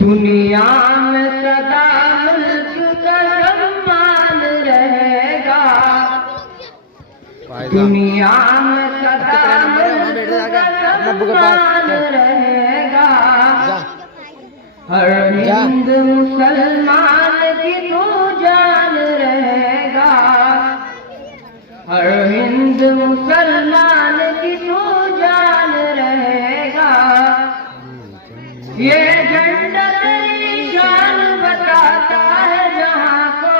दुनिया में सदा मुल्क का सम्मान रहेगा। दुनिया में सदा मुल्क का सम्मान रहेगा। हर हिंद मुसलमान की तू जान रहेगा। हर हिंद मुसलमान की तू जान रहेगा। ये झंडा तेरी शान बताता है जहां को।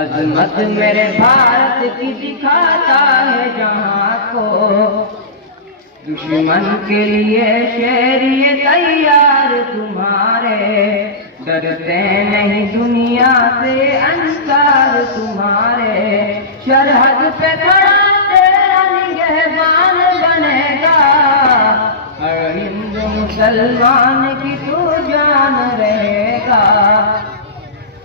अजमत मेरे भारत की दिखाता है जहां को। दुश्मन के लिए शेर ये तैयार तुम्हारे। डरते नहीं दुनिया से अंसार तुम्हारे। सरहद पे खड़ा तेरा निगहबान बनेगा। हर हिंदू मुसलमान की तू जान रहेगा।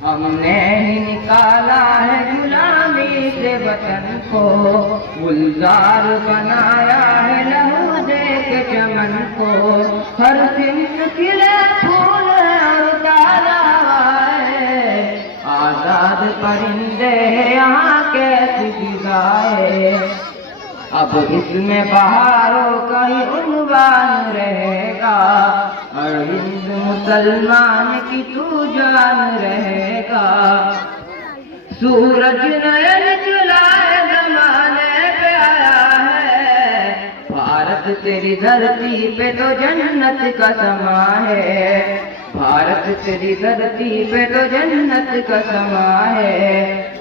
हमने ही निकाला है गुलामी से वतन को। गुलजार बनाया है लहू दे के चमन को। हर सिमत खिले फूल और ताजा है। आजाद परिंदे यहाँ कैसी फिजाए। अब इसमें बहारों का ही उन्वान रहेगा। हर हिंद मुसलमान की तू जान रहेगा। सूरज नयन चलाए जमाने पे आया है। भारत तेरी धरती पे तो जन्नत का समा है। भारत तेरी धरती पे तो जन्नत का समा है।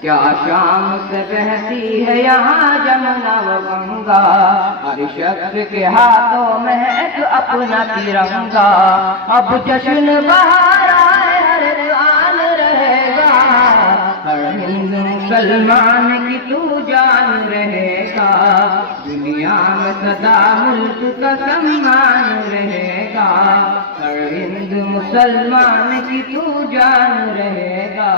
क्या शाम से बहती है यहाँ जमुना व गंगा। हर शख्स के हाथों में है तो अपना तिरंगा। अब जश्न बहार आए हर जवान रहेगा। हर हिंदू मुसलमान की तू जान रहेगा। दुनिया में सदा मुल्क का सम्मान रहेगा। हर हिंदू मुसलमान की तू जान रहेगा।